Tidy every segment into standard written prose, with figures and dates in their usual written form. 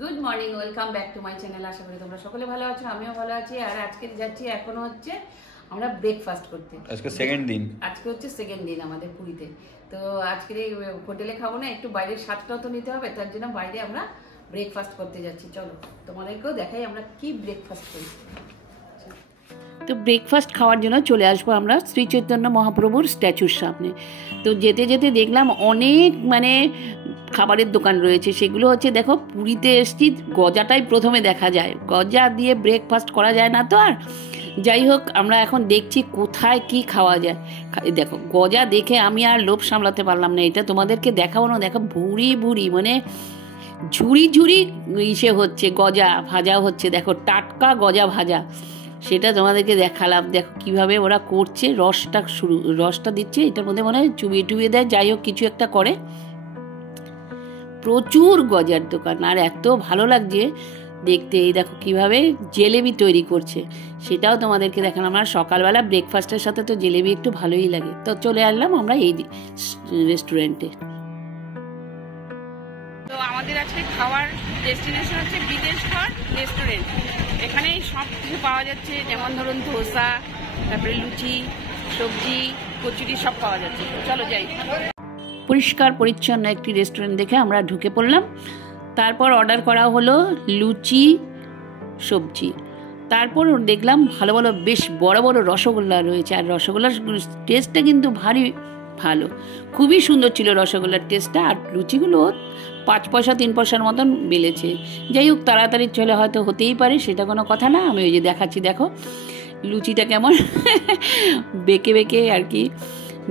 Good morning, welcome back to my channel. আশা করি তোমরা সকলে ভালো আছো, আমিও ভালো আছি। আর আজকে যাচ্ছি এখনো হচ্ছে আমরা ব্রেকফাস্ট করতে। আজকে সেকেন্ড দিন, আজকে হচ্ছে সেকেন্ড দিন আমাদের পুরীতে। তো আজকে হোটেলে খাবো না, একটু বাইরের স্বাদটাও তো নিতে হবে, তার জন্য বাইরে আমরা ব্রেকফাস্ট করতে যাচ্ছি। চলো তোমাদেরকেও দেখাই আমরা কি ব্রেকফাস্ট করি। তো ব্রেকফাস্ট খাওয়ার জন্য চলে আসবো আমরা শ্রী চৈতন্য মহাপ্রভুর স্ট্যাচুর সামনে। তো যেতে যেতে দেখলাম অনেক খাবারের দোকান রয়েছে। সেগুলো হচ্ছে, দেখো পুরীতে এসছি, গজাটাই প্রথমে দেখা যায়। গজা দিয়ে ব্রেকফাস্ট করা যায় না তো। আর যাই হোক, আমরা এখন দেখছি কোথায় কি খাওয়া যায়। দেখো গজা দেখে আমি আর লোভ সামলাতে পারলাম না, এটা তোমাদেরকে দেখাবো না। দেখো ভুড়ি ভুড়ি ঝুড়ি ঝুড়ি ইসে হচ্ছে, গজা ভাজা হচ্ছে। দেখো টাটকা গজা ভাজা, সেটা তোমাদেরকে দেখালাম। দেখো কিভাবে ওরা করছে, রসটা দিচ্ছে, এটার মধ্যে মনে হয় চুবিয়ে টুবিয়ে দেয়, যাই হোক কিছু একটা করে। প্রচুর গজার দোকান, আর এত ভালো লাগছে দেখতে। এই দেখো কিভাবে জিলেবি তৈরি করছে, সেটাও তোমাদেরকে দেখালাম। আমরা সকালবেলা ব্রেকফাস্টের সাথে তো জিলেবি একটু ভালোই লাগে। তো চলে আসলাম আমরা এই রেস্টুরেন্টে। তো আমাদের আজকে খাওয়ার ডেস্টিনেশন হচ্ছে বিদেশঘর রেস্টুরেন্ট। এখানে সব কিছু পাওয়া যাচ্ছে, যেমন ধরুন ধোসা, তারপরে লুচি, সবজি, কচুরি সব পাওয়া যাচ্ছে। চলো যাই। পরিষ্কার পরিচ্ছন্ন একটি রেস্টুরেন্ট দেখে আমরা ঢুকে পড়লাম। তারপর অর্ডার করা হলো লুচি, সবজি। তারপর দেখলাম ভালো ভালো বেশ বড় বড় রসগোল্লা রয়েছে। আর রসগোল্লার টেস্টটা কিন্তু ভারী ভালো, খুবই সুন্দর ছিল রসগোল্লার টেস্টটা। আর লুচিগুলো 5 পয়সা 3 পয়সার মতন বেলেছে। যাই হোক, তাড়াতাড়ি চলে হয়তো হতেই পারে, সেটা কোনো কথা না। আমি ওই যে দেখাচ্ছি, দেখো লুচিটা কেমন বেঁকে বেঁকে আর কি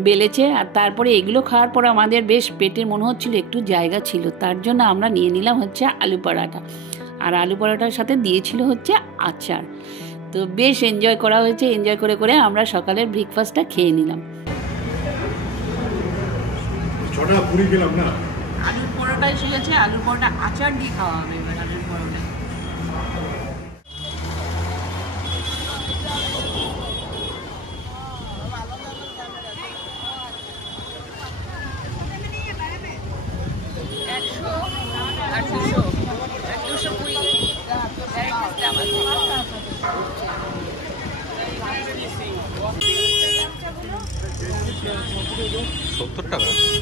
বেলেছে। আর তারপরে এগুলো খাওয়ার পর আমাদের বেশ পেটে মনে হচ্ছিল একটু জায়গা ছিল, তার জন্য আমরা নিয়ে নিলাম হচ্ছে আলু পরাঠা। আর আলু পরাঠার সাথে দিয়েছিল হচ্ছে আচার। তো বেশ এনজয় করা হয়েছে। এনজয় করে করে আমরা সকালের ব্রেকফাস্টটা খেয়ে নিলাম। আলুর পরোটা এসে গেছে, আলুর পরোটা আচার দিয়ে খাওয়া হবে এবার আলুর পরোটা।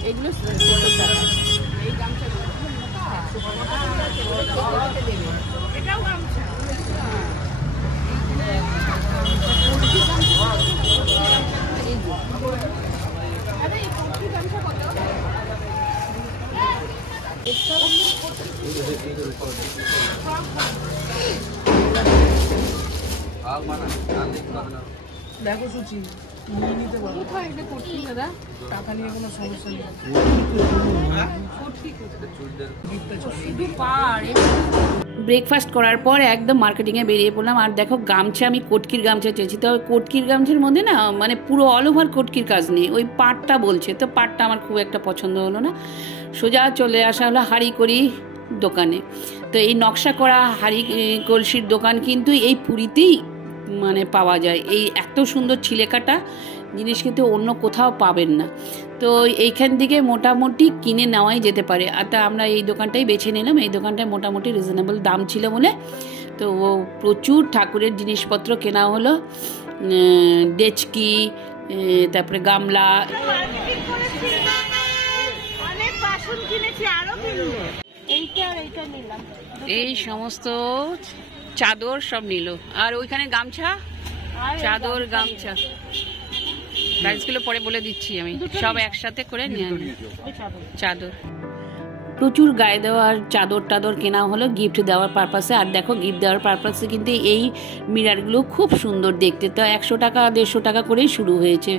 এগুলো 70 টাকা। এই গামছাগুলো এটাও গামছা। দেখো সুচি নিয়ে নিতে পারো, এটা করছি দাদা, টাকা নিয়ে কোনো সমস্যা নেই। ব্রেকফাস্ট করার পর একদম মার্কেটিংয়ে বেরিয়ে পড়লাম। আর দেখো গামছা, আমি কটকির গামছা চেয়েছি। তো কটকির গামছার মধ্যে না পুরো অল ওভার কটকির কাজ নেই, ওই পাটটা বলছে। তো পাটটা আমার খুব একটা পছন্দ হলো না। সোজা চলে আসা হলো হাঁড়িকড়ি দোকানে। তো এই নকশা করা হাঁড়ি কলসির দোকান কিন্তু এই পুরীতেই পাওয়া যায়। এই এত সুন্দর ছিলেকাটা জিনিস কিন্তু অন্য কোথাও পাবেন না। তো এইখান থেকে মোটামুটি কিনে নেওয়াই যেতে পারে। আর তা আমরা এই দোকানটাই বেছে নিলাম। এই দোকানটায় মোটামুটি রিজনেবল দাম ছিল বলে তো প্রচুর ঠাকুরের জিনিসপত্র কেনা হলো। ডেচকি, তারপরে গামলা, এই সমস্ত চাদর সব নিল। আর ওইখানে গামছা, চাদর, গামছা, প্রাইসগুলো পরে বলে দিচ্ছি আমি, সব একসাথে করে নিয়ে চাদর। প্রচুর গায়ে দেওয়ার চাদর টাদর কেনা হলো গিফট দেওয়ার পারপাসে। আর দেখো গিফট দেওয়ার পারপাসে কিন্তু এই মিরারগুলো খুব সুন্দর দেখতে। তো 100 টাকা 150 টাকা করেই শুরু হয়েছে।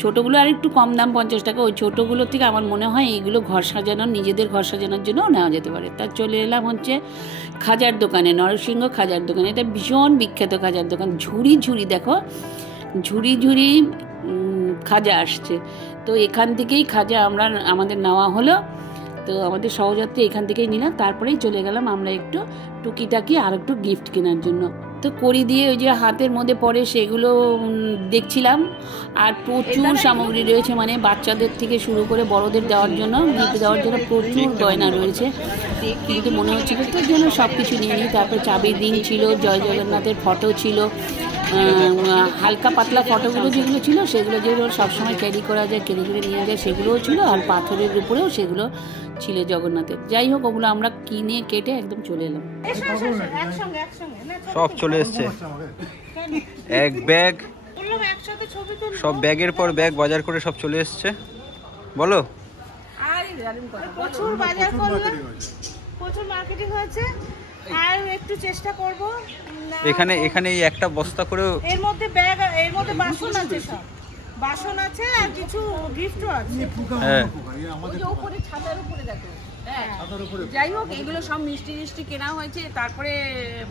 ছোটোগুলো আর একটু কম দাম, 50 টাকা। ওই ছোটোগুলোর থেকে আমার মনে হয় এইগুলো ঘর সাজানোর, নিজেদের ঘর সাজানোর জন্যও নেওয়া যেতে পারে। তা চলে এলাম হচ্ছে খাজার দোকানে, নরসিংহ খাজার দোকানে। এটা ভীষণ বিখ্যাত খাজার দোকান। ঝুড়ি ঝুড়ি, দেখো ঝুড়ি ঝুড়ি খাজা আসছে। তো এখান থেকেই খাজা আমাদের নেওয়া হলো। তো আমাদের সহযাত্রী এখান থেকেই নিলাম। তারপরেই চলে গেলাম আমরা একটু টুকিটাকি আর একটু গিফট কেনার জন্য। তো কড়ি দিয়ে ওই যে হাতের মধ্যে পড়ে সেগুলো দেখছিলাম। আর প্রচুর সামগ্রী রয়েছে, মানে বাচ্চাদের থেকে শুরু করে বড়দের দেওয়ার জন্য, গিফট দেওয়ার জন্য প্রচুর গয়না রয়েছে। কিন্তু মনে হচ্ছিল তো যেন সব কিছু নিয়ে নিই। তারপরে চাবির রিং ছিল, জয় জগন্নাথের ফটো ছিল, হালকা পাতলা ফটোগুলো যেগুলো ছিল সেগুলো যেগুলো সবসময় ক্যারি করা যায়, ক্যারি করে নিয়ে যায়, সেগুলোও ছিল। আর পাথরের উপরেও সেগুলো ছিল জগন্নাথের। যাই হোক, ওগুলো আমরা কিনে কেটে একদম চলে এলাম। সব চলে এসছে, এক ব্যাগ, সব ব্যাগের পর ব্যাগ বাজার করে সব চলে এসছে। বলো, প্রচুর বাজার করলাম, প্রচুর মার্কেটিং হয়েছে। আর একটু চেষ্টা করব। এখানে এই একটা বস্তা করে, এর মধ্যে ব্যাগ, এর মধ্যে বাসন আছে, সব বাসন আছে আর কিছু গিফটও আছে। হ্যাঁ, উপরে ছাতার উপরে দেখো। যাই হোক, এগুলো সব মিষ্টি মিষ্টি কেনা হয়েছে, তারপরে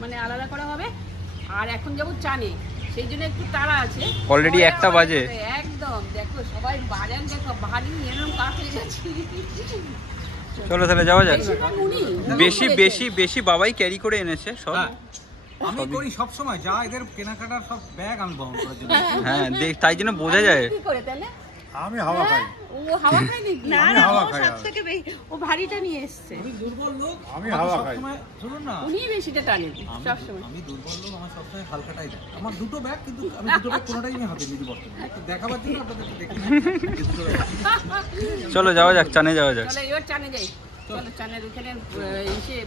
মানে আলাদা করা হবে। আর এখন যাবো চানে, সেই জন্য একটু তাড়া আছে। অলরেডি 1টা বাজে। একদম দেখো, সবাই বাজার দেখো, ভারী এরকম কাজ হয়ে যাচ্ছে। চলো তাহলে যাওয়া যাক। বেশি বাবাই ক্যারি করে এনেছে সব। আমি করি সব সময়, যা এদের কেনাকাটার সব ব্যাগ আমি বহন করার জন্য। হ্যাঁ, তাই জন্য বোঝা যায়। কি করে তাহলে? আমি হাওয়া খাই। ও হাওয়া খায় নাকি? না আমি না, হাওয়া ও খাই। সবথেকে ও ভারীটা নিয়ে এসেছে। আমি দুর্বল লোক, আমি হাওয়া খাই। শুনুন না, উনি বেশিটা টানেন সবসময়। আমি দুর্বল লোক, আমার সবসময় হালকাটাই দেয়। আমার দুটো ব্যাগ, কিন্তু আমি দুটো ব্যাগ কোনোটাই আমি হাতে নিতে বর্তমানে তো দেখাবার জন্য আপনাদেরকে দেখি। চলো যাওয়া যাক, চানে যাওয়া যাক। চলো এবার চানে যাই। চলো চানের ওখানে এসে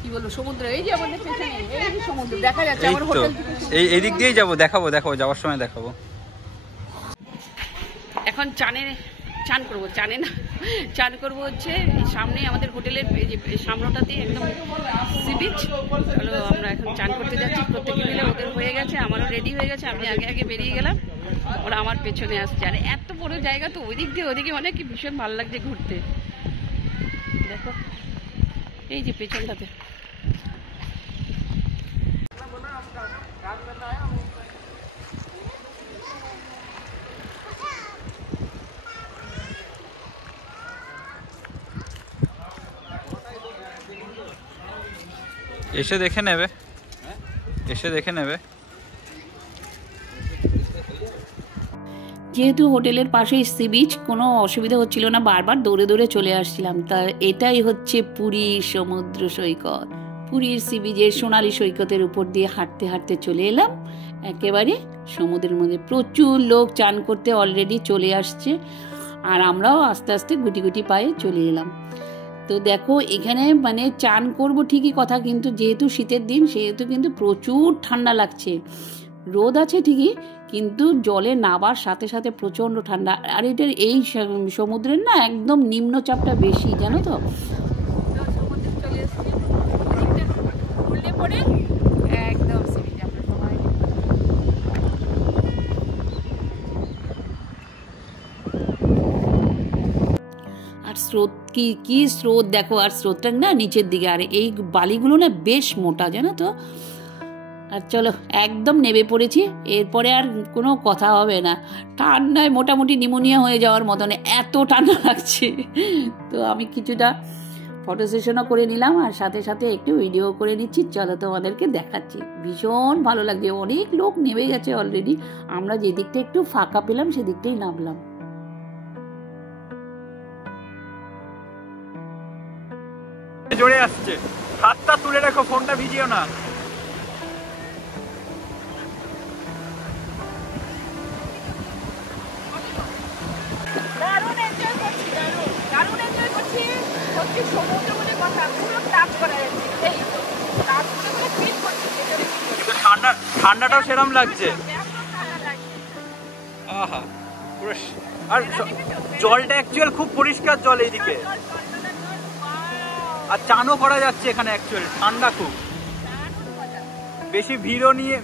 কি বলবো, সমুদ্র এই যে আমাদের পেছনে, এই যে সমুদ্র দেখা যাচ্ছে এই আমার তো, হোটেল থেকে। এই দিক দিয়েই যাবো, দেখাবো যাওয়ার সময় দেখাবো। এখন চান করবো, চানে না, চান করবো হচ্ছে সামনে আমাদের হোটেলের সামনেটাতে একদম সি বিচ। চলো আমরা এখন চান করতে যাচ্ছি, প্রত্যেকে মিলে। ওদের হয়ে গেছে, আমারও রেডি হয়ে গেছে, আমি আগে বেরিয়ে গেলাম, ওরা আমার পেছনে আসছে। আর এত বড় জায়গা তো, ওই দিক দিয়ে ওদিকে মানে কি ভীষণ ভালো লাগছে ঘুরতে। দেখো এই যে পেছনটাতে এসে দেখে নেবে। যেহেতু হোটেলের পাশেই সি বিচ, কোনো অসুবিধা হচ্ছিল না, বারবার দৌড়ে দৌড়ে চলে আসছিলাম। তা এটাই হচ্ছে পুরীর সমুদ্র সৈকত। পুরীর সি বিচের সোনালী সৈকতের উপর দিয়ে হাঁটতে হাঁটতে চলে এলাম একেবারে সমুদ্রের মধ্যে। প্রচুর লোক চান করতে অলরেডি চলে আসছে, আর আমরাও আস্তে আস্তে গুটি গুটি পায়ে চলে এলাম। তো দেখো, এখানে মানে চান করব ঠিকই কথা, কিন্তু যেহেতু শীতের দিন সেহেতু কিন্তু প্রচুর ঠান্ডা লাগছে। রোদ আছে ঠিকই, কিন্তু জলে নাবার সাথে সাথে প্রচণ্ড ঠান্ডা। আর এটার এই সমুদ্রের না একদম নিম্নচাপটা বেশি, জানো তো। সমুদ্রে চলে এসেছি, ঘুরলে পরে একদম সি বিচ আমরা সবাই। আর স্রোত কি স্রোত দেখো, আর স্রোতটা না নিচের দিকে, আর এই বালিগুলো না বেশ মোটা, জানো তো। আর চলো একদম নেমে পড়েছি, এরপরে আর কোনো কথা হবে না। ঠান্ডায় মোটামুটি নিউমোনিয়া হয়ে যাওয়ার মতন এত ঠান্ডা লাগছে। তো আমি কিছুটা ফটো সেশনও করে নিলাম, আর সাথে সাথে একটু ভিডিও করে নিচ্ছি। চলো তোমাদেরকে দেখাচ্ছি, ভীষণ ভালো লাগছে। অনেক লোক নেমে গেছে অলরেডি, আমরা যে দিকটা একটু ফাঁকা পেলাম সেদিকটাই নামলাম। জোরে আসছে, হাতটা তুলে রাখো, ফোনটা ভিজিও না। দারুণ এনজয় করছি, দারুণ এনজয় করছি। সত্যি সমুদ্র বলে কথা, পুরো টাচ করা যাচ্ছে, এই টাচ করে ফিল করছি। কিন্তু ঠান্ডাটাও সেরকম লাগছে। আহা, পুরো। আর জলটা অ্যাকচুয়াল খুব পরিষ্কার জল এইদিকে, আর চানও করা যাচ্ছে এখানে। অ্যাকচুয়াল ঠান্ডা খুব, বেশি ভিড়ও নিয়ে,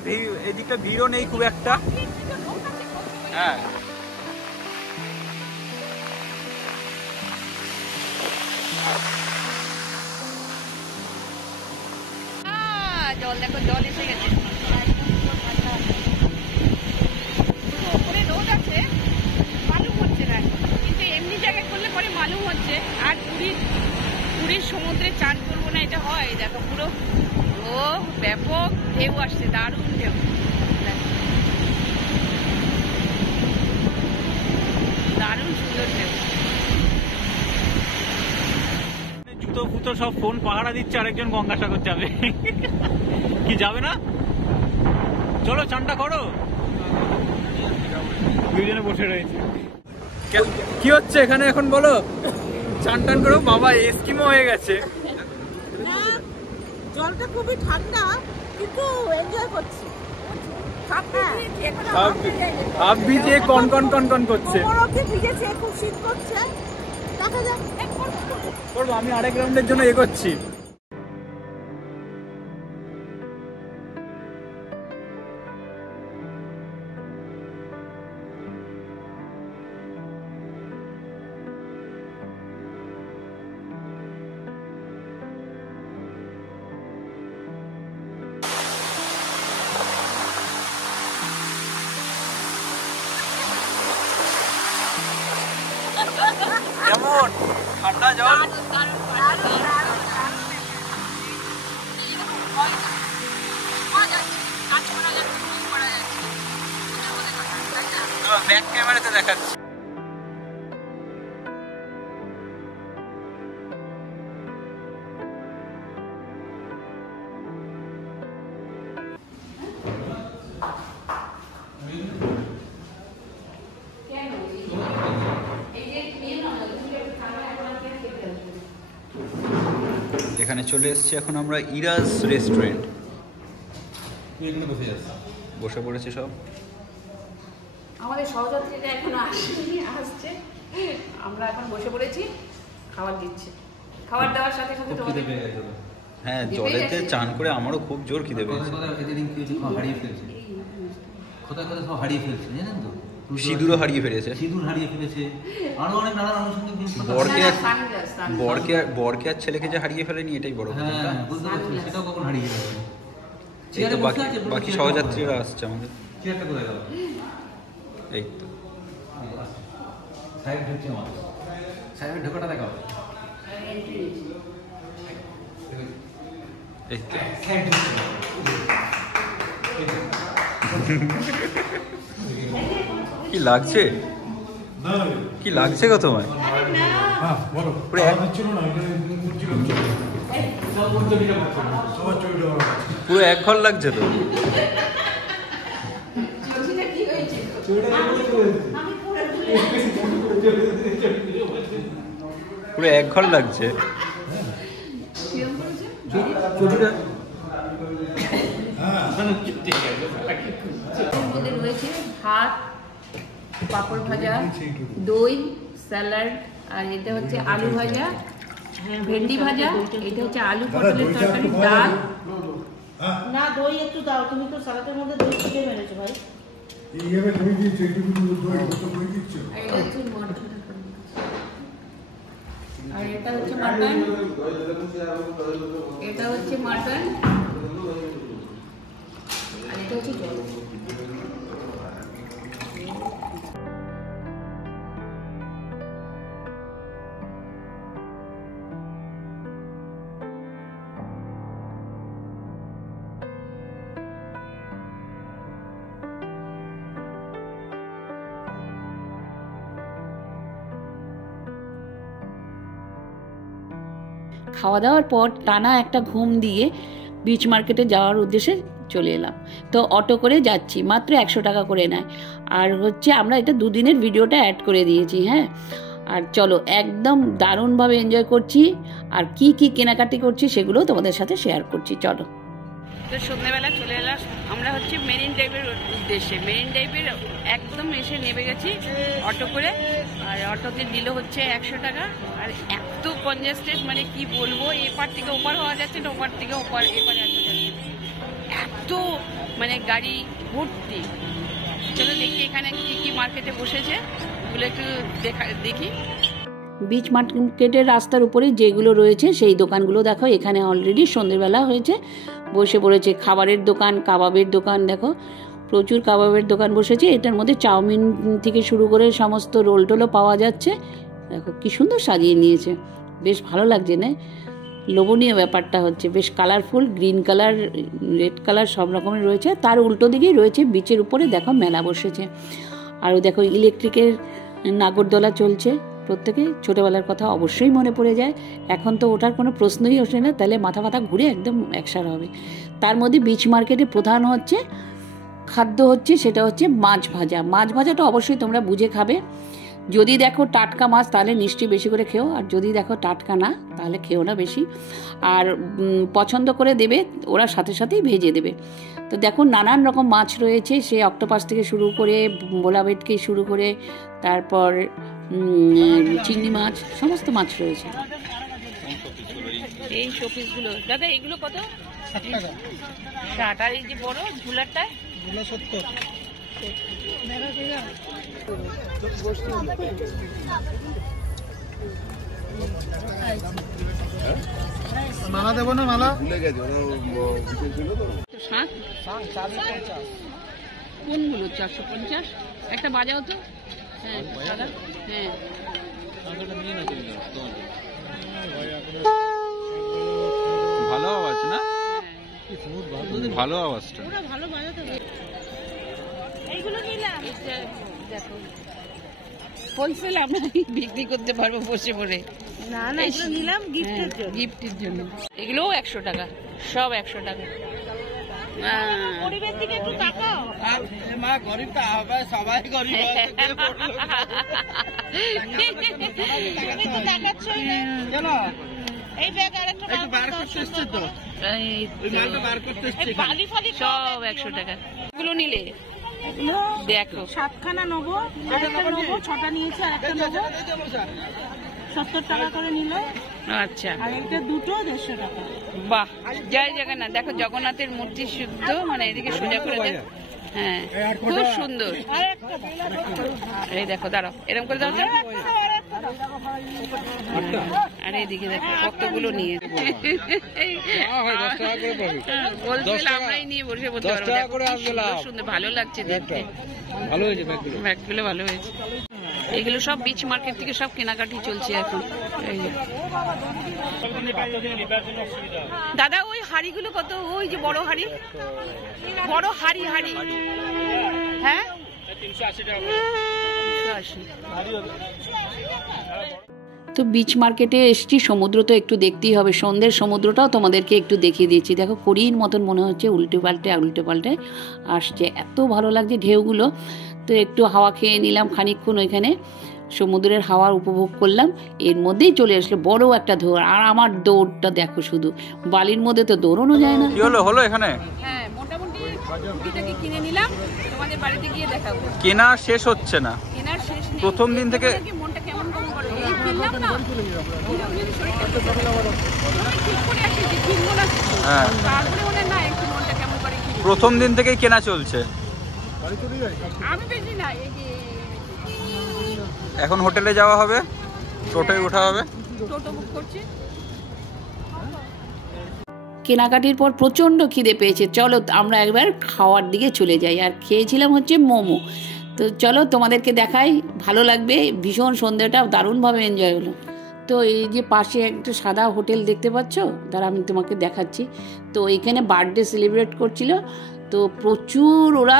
এদিকটা ভিড়ও নেই খুব একটা। হ্যাঁ, জল দেখো, জল এসে গেছে। ওপরে রোদ আছে, মালুম হচ্ছে না, কিন্তু এমনি জায়গায় করলে পরে মালুম হচ্ছে। আর পুরীর সমুদ্রে চান করবো না এটা হয়, দেখো পুরো ও ব্যাপক ঢেউ আসছে, দারুণ ঢেউ। দারুণ সুন্দর ঢেউ। জুতো ফুতো সব ফোন পাহারা দিচ্ছে, আরেকজন গঙ্গাসাগর যাবে। কি যাবে না? চলো চানটা করো। দুইজনে বসে রয়েছে। কি হচ্ছে এখানে এখন বলো? চান টান করো। বাবা এস্কিমো হয়ে গেছে। জলটা খুবই ঠান্ডা কিন্তু এনজয় করছি। হাফ ভিজে কন কন কন কন করছে। ভিজেছে, খুব শীত করছে। দেখা যাক করবো, আমি আরেক রাউন্ডের জন্য এগোচ্ছি। কেমন ঠান্ডা জল? ব্যাক ক্যামেরাতে দেখাচ্ছি। এখানে চলে এসেছি এখন আমরা ইরাজ রেস্টুরেন্ট। বসে পড়েছে সব। আমাদের সহযাত্রীরা এখনো আসেনি, আসছে। আমরা এখন বসে পড়েছি, খাবার দিচ্ছে। খাবার দেওয়ার সাথে সাথে তোমাদের হ্যাঁ, জলেতে চান করে আমারও খুব জোর খিদে পেয়েছে। হারিয়ে ফেলছে জানেন তো, সিঁদুরও হারিয়ে ফেলেছে। সিঁদুর হারিয়ে ফেলেছে, আরো অনেক নানান আনুষঙ্গিক জিনিস। বরকে আর ছেলেকে যে হারিয়ে ফেলেনি এটাই বড় কথা। হ্যাঁ, বুঝতে পারছি, সেটাও কখন হারিয়ে গেল। এই তো বাকি সহযাত্রীরা আসছে আমাদের। চেয়ারটা কোথায় গেল? এই তো সাহেব ঢুকছে আমার। সাহেবের ঢোকাটা দেখাও। এই তো সাহেব ঢুকছে। কি লাগছে? কি লাগছে গো তোমার? পুরো এক ঘর লাগছে তো। পুরো এক ঘর লাগছে। রয়েছে ভাত, পাঁপড় ভাজা, দই, স্যালাড, আর এটা হচ্ছে আলু ভাজা, ভেন্ডি ভাজা, এটা হচ্ছে আলু পটলের তরকারি, ডাল। না, দই একটু দাও, তুমি তো সালাদের মধ্যে দই ছিটে মেরেছো ভাই। আর এটা হচ্ছে মাটন, এটা হচ্ছে মাটন, আর এটা হচ্ছে জল। খাওয়া দাওয়ার পর টানা একটা ঘুম দিয়ে বিচ মার্কেটে যাওয়ার উদ্দেশ্যে চলে এলাম। তো অটো করে যাচ্ছি, মাত্র 100 টাকা করে নেয়। আর হচ্ছে আমরা এটা দুদিনের ভিডিওটা অ্যাড করে দিয়েছি। হ্যাঁ, আর চলো একদম দারুণভাবে এনজয় করছি, আর কি কি কেনাকাটি করছি সেগুলোও তোমাদের সাথে শেয়ার করছি। চলো। তো সন্ধ্যেবেলা চলে এলাম আমরা হচ্ছে মেরিন ড্রাইভের উদ্দেশ্যে। মেরিন ড্রাইভের একদম এসে নেমে গেছি অটো করে, আর অটোতে দিল হচ্ছে 100 টাকা। আর এত কনজেস্টেড, মানে কি বলবো, এপার থেকে ওপার হওয়া যাচ্ছে না, ওপার থেকে ওপার এপারে আসা যাচ্ছে, এত মানে গাড়ি ভর্তি। চলো দেখি এখানে কি কি মার্কেটে বসেছে, ওগুলো একটু দেখি। বিচ মার্কেটের রাস্তার উপরেই যেগুলো রয়েছে সেই দোকানগুলো দেখো। এখানে অলরেডি সন্ধ্যেবেলা হয়েছে, বসে পড়েছে খাবারের দোকান, কাবাবের দোকান। দেখো প্রচুর কাবাবের দোকান বসেছে। এটার মধ্যে চাউমিন থেকে শুরু করে সমস্ত রোল টোলও পাওয়া যাচ্ছে। দেখো কি সুন্দর সাজিয়ে নিয়েছে, বেশ ভালো লাগছে না? লোভনীয় ব্যাপারটা হচ্ছে বেশ colourful, green colour, red colour সব রকমের রয়েছে। তার উল্টো দিকেই রয়েছে বিচের উপরে দেখো মেলা বসেছে। আর দেখো ইলেকট্রিকের নাগরদোলা চলছে। প্রত্যেকে ছোটোবেলার কথা অবশ্যই মনে পড়ে যায়। এখন তো ওঠার কোনো প্রশ্নই ওঠে না, তাহলে মাথা ঘুরে একদম একসার হবে। তার মধ্যে বিচ মার্কেটে প্রধান হচ্ছে খাদ্য হচ্ছে সেটা হচ্ছে মাছ ভাজা। মাছ ভাজাটা অবশ্যই তোমরা বুঝে খাবে। যদি দেখো টাটকা মাছ তাহলে নিশ্চয়ই বেশি করে খেও, আর যদি দেখো টাটকা না তাহলে খেও না বেশি। আর পছন্দ করে দেবে, ওরা সাথে সাথেই ভেজে দেবে। তো দেখো নানান রকম মাছ রয়েছে, সে অক্টোপাস থেকে শুরু করে বোলা ভেটকি শুরু করে তারপর চিংড়ি মাছ, সমস্ত মাছ রয়েছে। এই শোপিসগুলো দাদা এগুলো কত? 60। আর এই যে বড় ঝুলারটা? মালা দেবো না? মালা কোনগুলো? 450। একটা বাজাও তো। হ্যাঁ দাদা, হ্যাঁ ভালো আওয়াজ না? ভালো আওয়াজটা। ভালো বাজাতে হবে। এইগুলো নিলাম। দেখো হোলসেল আমরা বিক্রি করতে পারবো বসে পড়ে। না না, এগুলো নিলাম গিফটের জন্য। গিফটের জন্য এগুলোও 100 টাকা, সব 100 টাকা। গরিবের দিকে একটু তাকাও। মা গরিব তো হবে, সবাই গরিব। তুমি তো তাকাচ্ছই না। কেন? এই ব্যাগ আরেকটা বার করতে এসছে তো, ওই মালটা বার করতে এসছে। বালি ফালি সব 100 টাকা। এগুলো নিলে দেখো 7খানা নেবো, আরেকটা নেবো, 6টা নিয়েছি, আরেকটা নেবো। 70 টাকা করে নিল। আচ্ছা, আর এটা দুটো 150 টাকা। বাহ, জয় জগন্নাথ। দেখো জগন্নাথের মূর্তি শুদ্ধ, মানে এদিকে সোজা করে দেয়। হ্যাঁ খুব সুন্দর। এই দেখো দাঁড়াও, এরকম করে দাও তো। আর এইদিকে দেখো কতগুলো নিয়ে বলছিল আমরাই নিয়ে বসে বলতে পারবো। সুন্দর, ভালো লাগছে দেখতে। ভালো হয়েছে ব্যাগগুলো, ভালো হয়েছে। এগুলো সব বিচ মার্কেট থেকে সব কেনাকাটি চলছে এখন। এই যে দাদা ওই হাড়িগুলো কত? ওই যে বড় হাড়ি, বড় হাড়ি হাড়ি, হ্যাঁ 380 টাকা। তো বিচ মার্কেটে এসছি, সমুদ্র তো একটু দেখতেই হবে। সন্ধ্যের সমুদ্রটাও তোমাদেরকে একটু দেখিয়ে দিয়েছি। দেখো করির মতন মনে হচ্ছে, উল্টে পাল্টে আসছে, এত ভালো লাগছে ঢেউগুলো। তো একটু হাওয়া খেয়ে নিলাম খানিকক্ষণ, ওইখানে সমুদ্রের হাওয়ার উপভোগ করলাম। এর মধ্যেই চলে আসলো বড় একটা দৌড়। আর আমার দৌড়টা দেখো, শুধু বালির মধ্যে তো দৌড়ানো যায় না। কি হলো এখানে? হ্যাঁ মোটামুটি এটাকে কিনে নিলাম, তোমাদের বাড়িতে গিয়ে দেখাবো। কেনা শেষ হচ্ছে না, কেনার শেষ নেই। প্রথম দিন থেকে মনটা কেমন করে এই কিনলাম না, ঠিক করে আসি যে কিনবো না কিছু, তারপরে মনে না একটু মনটা কেমন করে কিনবো। প্রথম দিন থেকেই কেনা চলছে। আমি বেশি না, এই যে এখন হোটেলে যাওয়া হবে, টোটোয় ওঠা হবে। টোটো বুক করছি। কেনাকাটির পর প্রচণ্ড খিদে পেয়েছে, চলো আমরা একবার খাওয়ার দিকে চলে যাই। আর খেয়েছিলাম হচ্ছে মোমো। তো চলো তোমাদেরকে দেখাই, ভালো লাগবে। ভীষণ সন্ধ্যাটা দারুণভাবে এনজয় হলো। তো এই যে পাশে একটা সাদা হোটেল দেখতে পাচ্ছ, তারা আমি তোমাকে দেখাচ্ছি। তো এখানে বার্থডে সেলিব্রেট করছিল, তো প্রচুর ওরা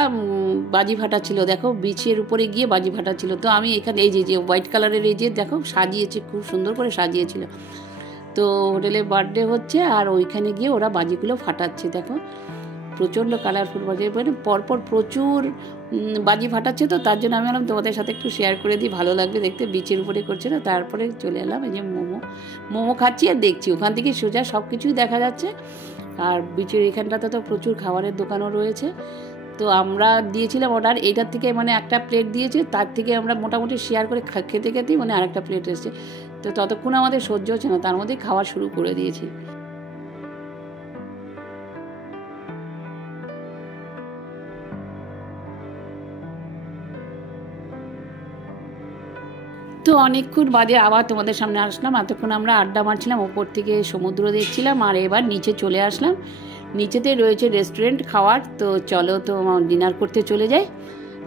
বাজি ফাটাচ্ছিল। দেখো বিচের উপরে গিয়ে বাজি ফাটাচ্ছিল। তো আমি এখানে এই যে হোয়াইট কালারের এই যে দেখো সাজিয়েছে, খুব সুন্দর করে সাজিয়েছিল। তো হোটেলে বার্থডে হচ্ছে আর ওইখানে গিয়ে ওরা বাজিগুলো ফাটাচ্ছে। দেখো প্রচণ্ড কালারফুল বাজি, মানে পরপর প্রচুর বাজি ফাটাচ্ছে। তো তার জন্য আমি বললাম তোমাদের সাথে একটু শেয়ার করে দিই, ভালো লাগবে দেখতে। বিচের উপরে করছে না, তারপরে চলে এলাম এই যে মোমো খাচ্ছি আর দেখছি। ওখান থেকে সোজা সব কিছুই দেখা যাচ্ছে। আর বিচের এখানটাতে তো প্রচুর খাবারের দোকানও রয়েছে। তো আমরা দিয়েছিলাম অর্ডার, এইটার থেকে মানে একটা প্লেট দিয়েছে, তার থেকে আমরা মোটামুটি শেয়ার করে খেতেই মানে আরেকটা প্লেট এসেছে। তো ততক্ষণ আমাদের সহ্য হচ্ছে না, তার মধ্যেই খাওয়া শুরু করে দিয়েছি। তো অনেকক্ষণ বাদে আবার তোমাদের সামনে আসলাম। এতক্ষণ আমরা আড্ডা মারছিলাম, ওপর থেকে সমুদ্র দেখছিলাম, আর এবার নিচে চলে আসলাম। নিচেতে রয়েছে রেস্টুরেন্ট খাওয়ার। তো চলো তো ডিনার করতে চলে যাই।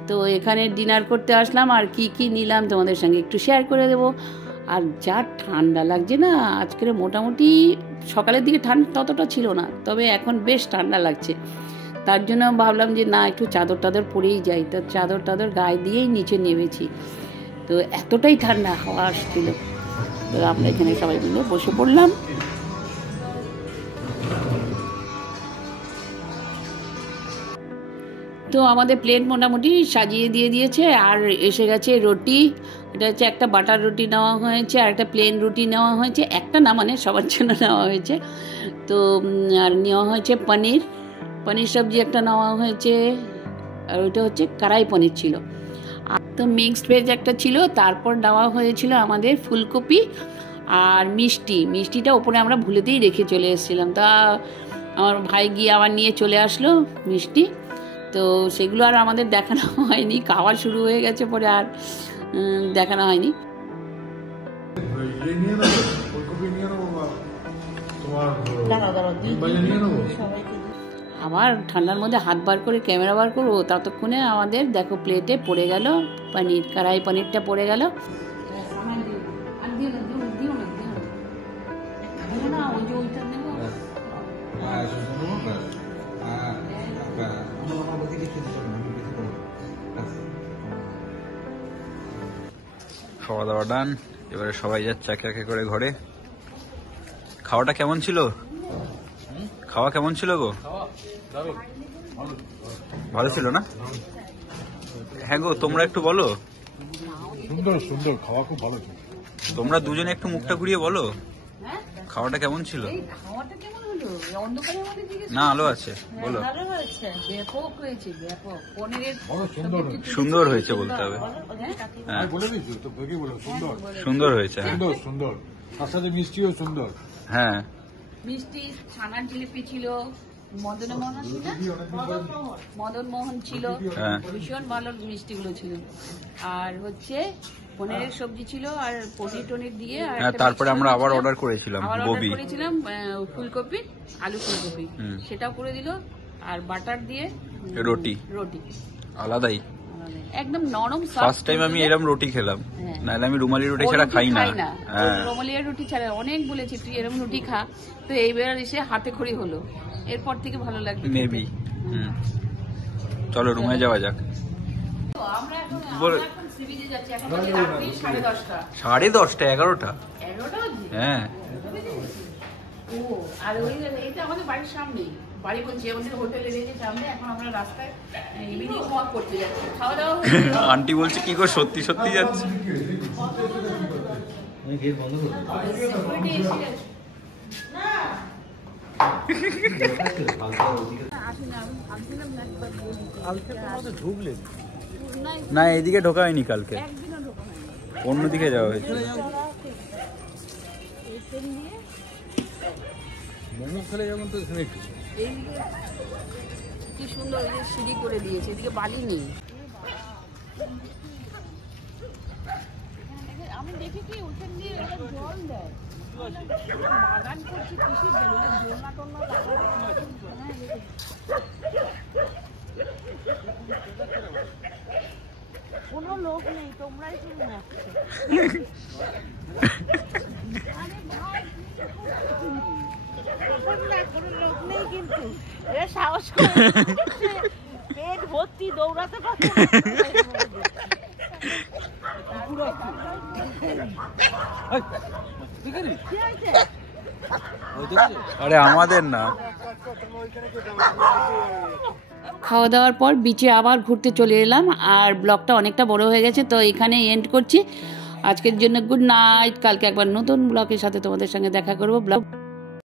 তো এখানে ডিনার করতে আসলাম, আর কি কি নিলাম তোমাদের সঙ্গে একটু শেয়ার করে দেবো। আর যা ঠান্ডা লাগছে না আজকের, মোটামুটি সকালের দিকে ঠান্ডা ততটা ছিল না, তবে এখন বেশ ঠান্ডা লাগছে। তার জন্য ভাবলাম যে না, একটু চাদর টাদর পরেই যাই, তো চাদর টাদর গায়ে দিয়েই নিচে নেমেছি। তো এতটাই ঠান্ডা হাওয়া আসছিল, তো আমরা এখানে সবাই মিলে বসে পড়লাম। তো আমাদের প্লেট মোটামুটি সাজিয়ে দিয়ে দিয়েছে, আর এসে গেছে রুটি। এটা হচ্ছে একটা বাটার রুটি নেওয়া হয়েছে, আর একটা প্লেন রুটি নেওয়া হয়েছে, একটা না মানে সবার জন্য নেওয়া হয়েছে। তো আর নেওয়া হয়েছে পনির সবজি একটা নেওয়া হয়েছে, আর ওইটা হচ্ছে কড়াই পনির ছিল। আর তো মিক্সড ভেজ একটা ছিল। তারপর নেওয়া হয়েছিল আমাদের ফুলকপি আর মিষ্টিটা ওপরে আমরা ভুলেতেই রেখে চলে এসেছিলাম। তা আমার ভাই গিয়ে আবার নিয়ে চলে আসলো মিষ্টি। তো সেগুলো আর আমাদের দেখানো হয়নি, খাওয়া শুরু হয়ে গেছে পরে আর দেখানো হয়নি। আবার ঠান্ডার মধ্যে হাত বার করে ক্যামেরা বার করবো, ততক্ষণে আমাদের দেখো প্লেটে পড়ে গেল পনির, কড়াই পনিরটা পড়ে গেল। খাওয়া দাওয়া ডান, এবারে সবাই যাচ্ছে একে একে করে ঘরে। খাওয়াটা কেমন ছিল? খাওয়া কেমন ছিল গো? ভালো ছিল না? হ্যাঁ গো, তোমরা একটু বলো। সুন্দর খাওয়া খুব ভালো ছিল। তোমরা দুজনে একটু মুখটা ঘুরিয়ে বলো খাওয়াটা কেমন ছিল। না, আলো আছে, বলো। সুন্দর হয়েছে বলতে হবে। হ্যাঁ, সুন্দর হয়েছে। সুন্দর, তার সাথে মিষ্টিও সুন্দর। হ্যাঁ, মিষ্টি, ছানার জিলিপি ছিল, মদন মোহন ছিল, ভীষণ ভালো মিষ্টিগুলো ছিল। আর হচ্ছে পনিরের সবজি ছিল, আর পনির টনির দিয়ে। তারপরে আমরা আবার অর্ডার করেছিলাম ফুলকপি, আলু ফুলকপি, সেটাও করে দিল। আর বাটার দিয়ে রুটি আলাদাই, একদম নরম। ফার্স্ট টাইম আমি এরকম রুটি খেলাম, নাহলে আমি রুমালি রুটি ছাড়া খাই না। রুমালিয়া রুটি ছাড়া অনেক বলেছি তুই এরকম রুটি খা, তো এইবার এসে হাতে খড়ি হলো, এরপর থেকে ভালো লাগবে মেবি। চলো রুমে যাওয়া যাক। সাড়ে 10টা 11টা। হ্যাঁ, আর ওই এটা আমাদের বাড়ির সামনে, বাড়ি বলছি আমাদের হোটেলে রেখে সামনে। এখন আমরা রাস্তায় ইভিনিং ওয়াক করতে যাচ্ছি, খাওয়া দাওয়া। আন্টি বলছে কি গো, সত্যি সত্যি যাচ্ছে? না, এদিকে ঢোকা হয়নি কালকে, অন্যদিকে যাওয়া হয়েছে। মোমো খেলে যেমন তো এখানে কি সুন্দর সিঁড়ি করে দিয়েছে, এদিকে বালি নেই। আমি দেখি কি ওখান দিয়ে জল দেয়, বাগান করছে কিসের জন্য, জোনা টোনা কোনো লোক নেই, তোমরাই শুনে আসছো। কোনো লোক নেই, কিন্তু এরা সাহস করে পেট ভর্তি দৌড়াতে পারছে। আরে আমাদের না। খাওয়া দাওয়ার পর বিচে আবার ঘুরতে চলে এলাম, আর ব্লগটা অনেকটা বড় হয়ে গেছে, তো এখানে এন্ড করছি আজকের জন্য। Good night. কালকে একবার নতুন ব্লগের সাথে তোমাদের সঙ্গে দেখা করবো। ব্লগ